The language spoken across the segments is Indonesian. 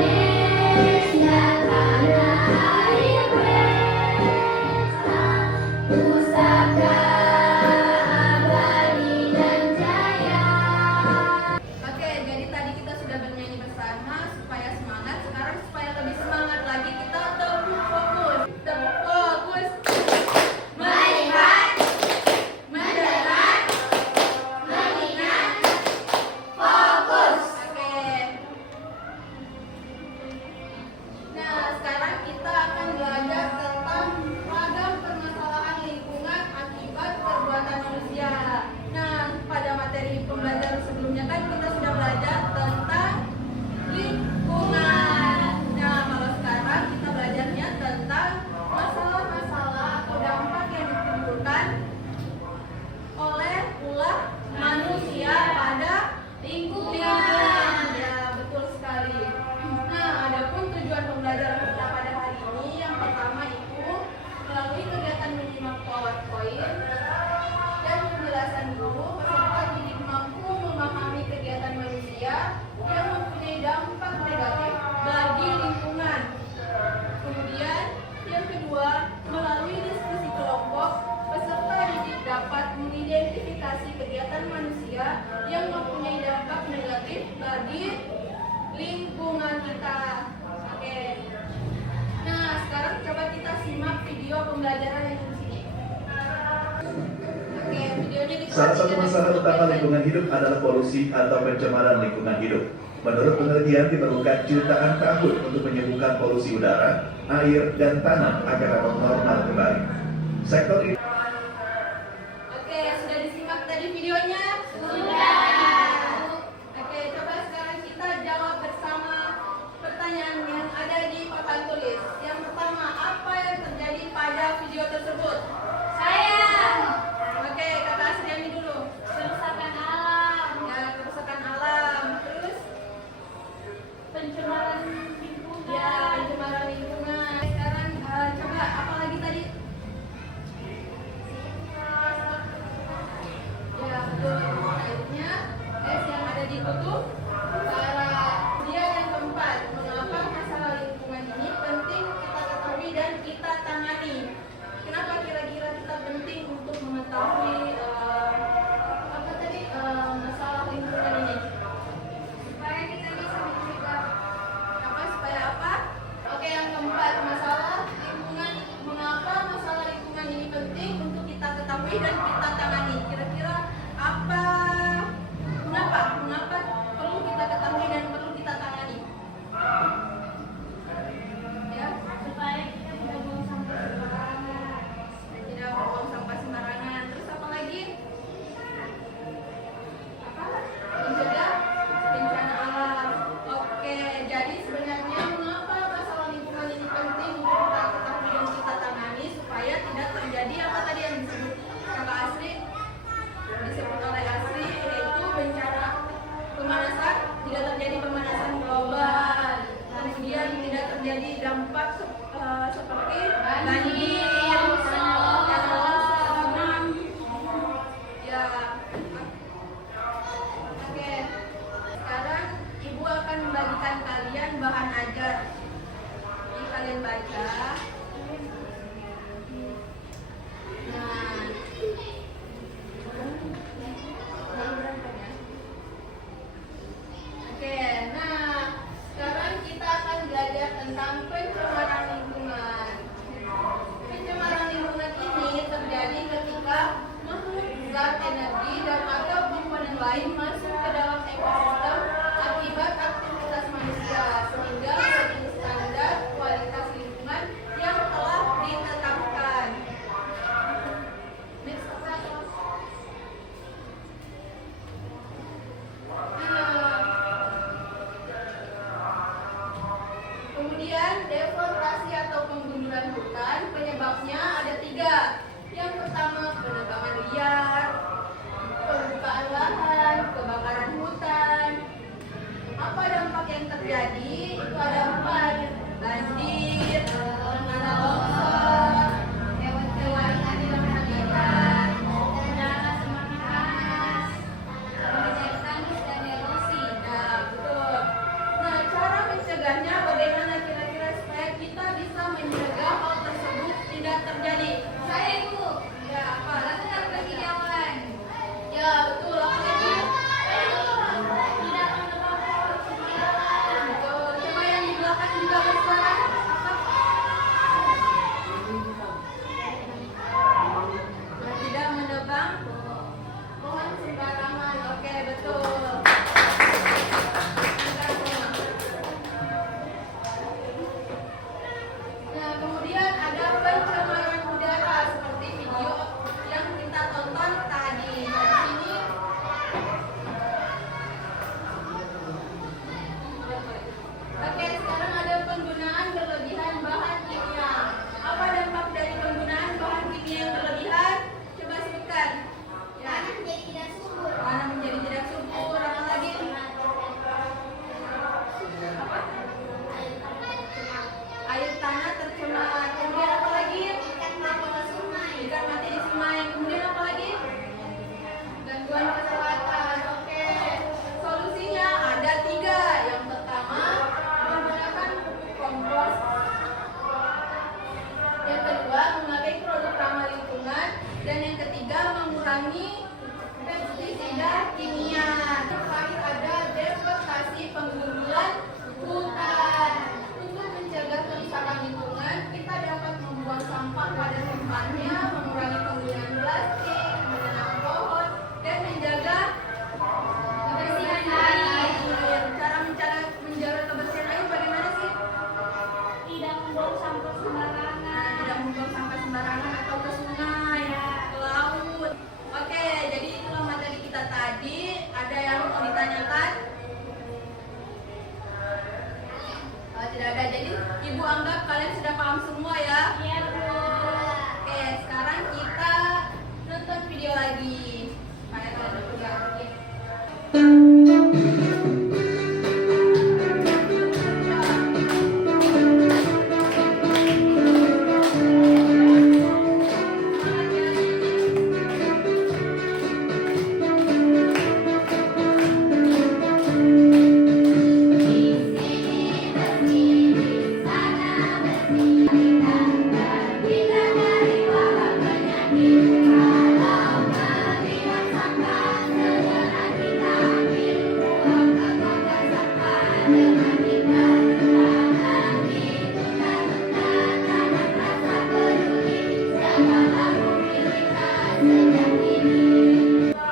Indonesia tanah air pesta, pusaka abadi dan jaya. Oke, jadi tadi kita sudah bernyanyi bersama supaya semangat. Sekarang supaya lebih semangat lagi kita tepuk fokus. Tepuk fokus. Melihat, mendengar, mengingat, fokus. Oke. Nah, sekarang kita akan belajar tentang ragam permasalahan lingkungan akibat perbuatan manusia. Nah, pada materi pembelajaran sebelumnya kan kita sudah belajar tentang lingkungan. Nah, kalau sekarang kita belajarnya tentang masalah-masalah atau dampak yang ditimbulkan oleh ulah manusia pada lingkungan. Ya, betul sekali. Nah, adapun tujuan pembelajaran kita pada hari ini yang pertama itu melalui kegiatan menyimak PowerPoint dan penjelasan guru, peserta didik mampu memahami kegiatan manusia yang mempunyai dampak negatif bagi lingkungan. Kemudian yang kedua, melalui diskusi kelompok, peserta didik dapat mengidentifikasi kegiatan manusia yang mempunyai dampak negatif bagi lingkungan kita. Oke. Nah, sekarang coba kita simak video pembelajaran yang di sini. Oke, videonya Salah satu masalah utama lingkungan hidup adalah polusi atau pencemaran lingkungan hidup. Menurut penelitian diperlukan jutaan tahun untuk menyembuhkan polusi udara, air, dan tanah agar dapat normal kembali. Sektor ini Oke, sudah disimak tadi videonya? Sudah. Oke, coba sekarang kita jawab bersama pertanyaan yang ada di papan tulis. Yang pertama, apa yang terjadi pada video tersebut? Sayang, Oke, Kakak Asriani dulu. kerusakan alam, Ya, kerusakan alam. Terus, pencemaran lingkungan. ya, pencemaran lingkungan. Sekarang coba apa lagi tadi? Ya, betul. Selanjutnya, S yang ada di kutub utara. Dia yang keempat, mengapa masalah lingkungan ini penting kita ketahui dan kita tangani? Kenapa kira-kira kita penting untuk mengetahui apa tadi masalah lingkungan ini? Supaya kita bisa mencegah. Apa supaya apa? Oke, yang keempat, masalah lingkungan. Mengapa masalah lingkungan ini penting untuk kita ketahui dan kita tangani? Kira-kira apa? Kenapa perlu kita ketahui dan perlu kita tangani? Ya, Supaya kita tidak buang sampah sembarangan. tidak membuang sampah sembarangan. Terus apa lagi? Apa? Mencegah bencana alam. Oke, jadi sebenarnya mengapa masalah lingkungan ini penting untuk kita ketahui dan kita tangani supaya tidak terjadi apa tadi yang disebut Kakak Asri, disebut oleh Asri, yaitu bencana pemanasan, tidak terjadi pemanasan global, kemudian tidak terjadi dampak seperti banjir, tsunami. Ya. Oke. Sekarang Ibu akan membagikan kalian bahan ajar. Ini kalian baca. Nah. Oke, nah sekarang kita akan belajar tentang pencemaran lingkungan. Pencemaran lingkungan ini terjadi ketika makhluk, zat, energi, dan atau komponen lain masuk ke dalam ekosistem akibat aktivitas manusia sehingga menjadi standar kualitas lingkungan yang telah ditetapkan. Next, kemudian deforestasi atau penggundulan hutan penyebabnya ada 3. Yang pertama penebangan liar, pembukaan lahan, kebakaran hutan. Apa dampak yang terjadi? Itu ada 4. Banjir, tanah longsor, hewan-hewan hilang habitat, Udara semakin panas, menjadi tandus dan erosi. Nah, betul. Nah, Ibu anggap kalian sudah paham semua ya. Iya, Bu. Oke, sekarang kita nonton video lagi. Kayak kalian juga.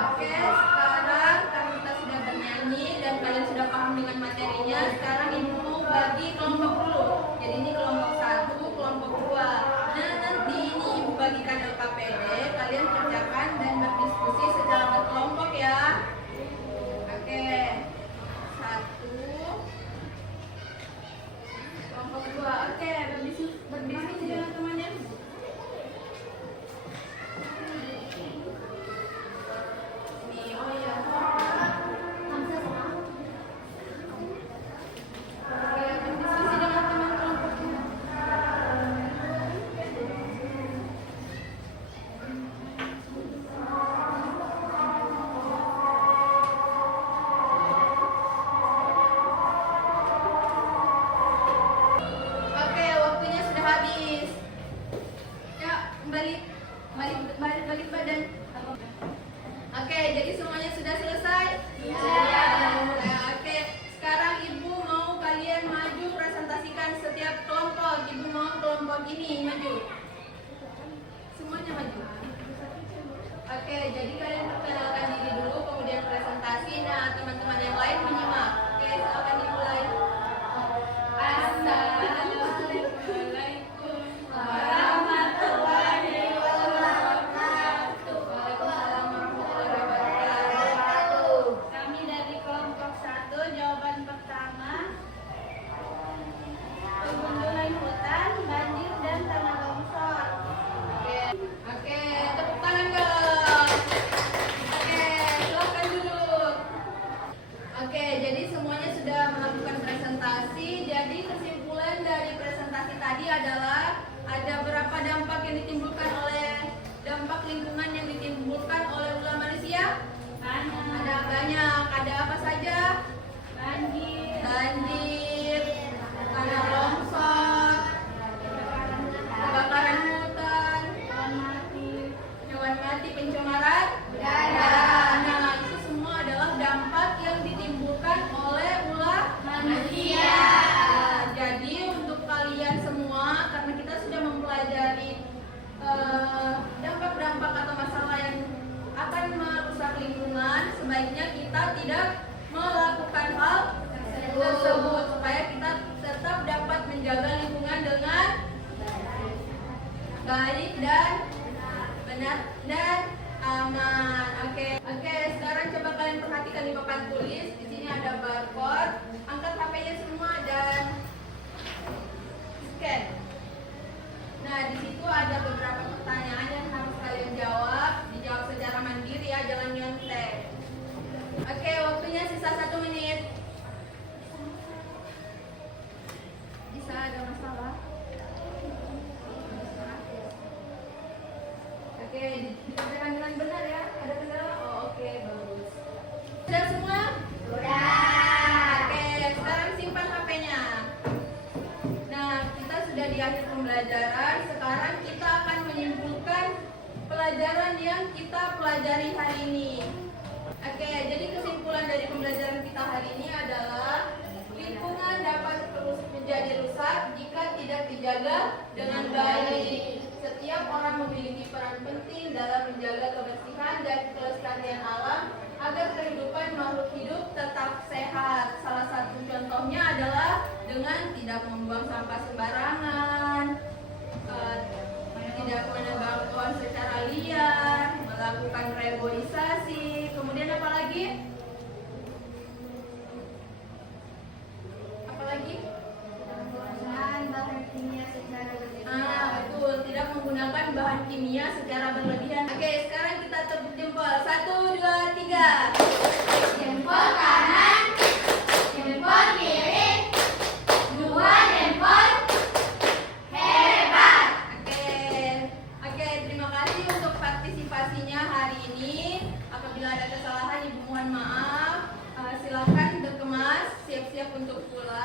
Oke, sekarang karena kita sudah bernyanyi dan kalian sudah paham dengan materinya, sekarang ibu mau bagi kelompok dulu. Jadi ini kelompok 1, kelompok 2. Nah, nanti ini ibu bagikan LKPD, kalian kerjakan dan berdiskusi secara berkelompok ya. Oke, 1, kelompok 2. Oke, berdiskusi dengan temannya. Nih, oh ya. Oke, berdiskusi dengan teman kelompoknya. Oke, waktunya sudah habis. Ya, balik badan. Oke, jadi semuanya sudah selesai? Iya. Oke, sekarang ibu mau kalian maju presentasikan setiap kelompok. Ibu mau kelompok ini maju. Semuanya maju. Oke, jadi kalian perkenalkan diri dulu, kemudian presentasi. Nah, teman-teman yang lain menyimak. Oke, silakan dimulai. Assalamualaikum warahmatullahi wabarakatuh. Waalaikumsalam warahmatullahi wabarakatuh. Kami dari kelompok 1, jawaban pertama, penggundulan hutan, banjir, dan tanah longsor. Oke, tepuk tangan dong. Oke, silakan duduk. Oke, jadi semuanya sudah melakukan presentasi. Jadi kesimpulan dari presentasi tadi adalah ada berapa dampak yang ditimbulkan oleh dampak lingkungan yang ditimbulkan oleh ulah manusia? Ada banyak. Ada apa saja? Banjir, tanah longsor, kebakaran hutan, hewan mati, pencemaran udara. Nah, itu semua adalah dampak yang ditimbulkan oleh ulah manusia. Jadi untuk kalian semua, karena kita sudah mempelajari dampak-dampak atau masalah yang akan merusak lingkungan, sebaiknya kita tidak melakukan hal tersebut supaya kita tetap dapat menjaga lingkungan dengan baik dan benar dan aman. Oke, sekarang coba kalian perhatikan di papan tulis. Di sini ada barcode. Angkat HP-nya semua dan scan. Nah, di situ ada beberapa pertanyaan yang harus kalian jawab. Dijawab secara mandiri ya, jangan nyontek. Oke, waktunya sisa 1 menit. Bisa ada masalah? Oke, dikerjakan dengan benar ya. Ada kendala? Oh, oke, bagus. Sudah semua? Oke, sekarang simpan HP-nya. Nah, kita sudah di akhir pembelajaran. Sekarang kita akan menyimpulkan pelajaran yang kita pelajari hari ini. Oke, jadi kesimpulan dari pembelajaran kita hari ini adalah lingkungan dapat terus menjadi rusak jika tidak dijaga dengan baik. Setiap orang memiliki peran penting dalam menjaga kebersihan dan kelestarian alam agar kehidupan makhluk hidup tetap sehat. Salah satu contohnya adalah dengan tidak membuang sampah sembarangan, tidak menebang pohon secara liar, melakukan reboisasi. Kemudian apa lagi? Apa lagi? siap untuk pulang.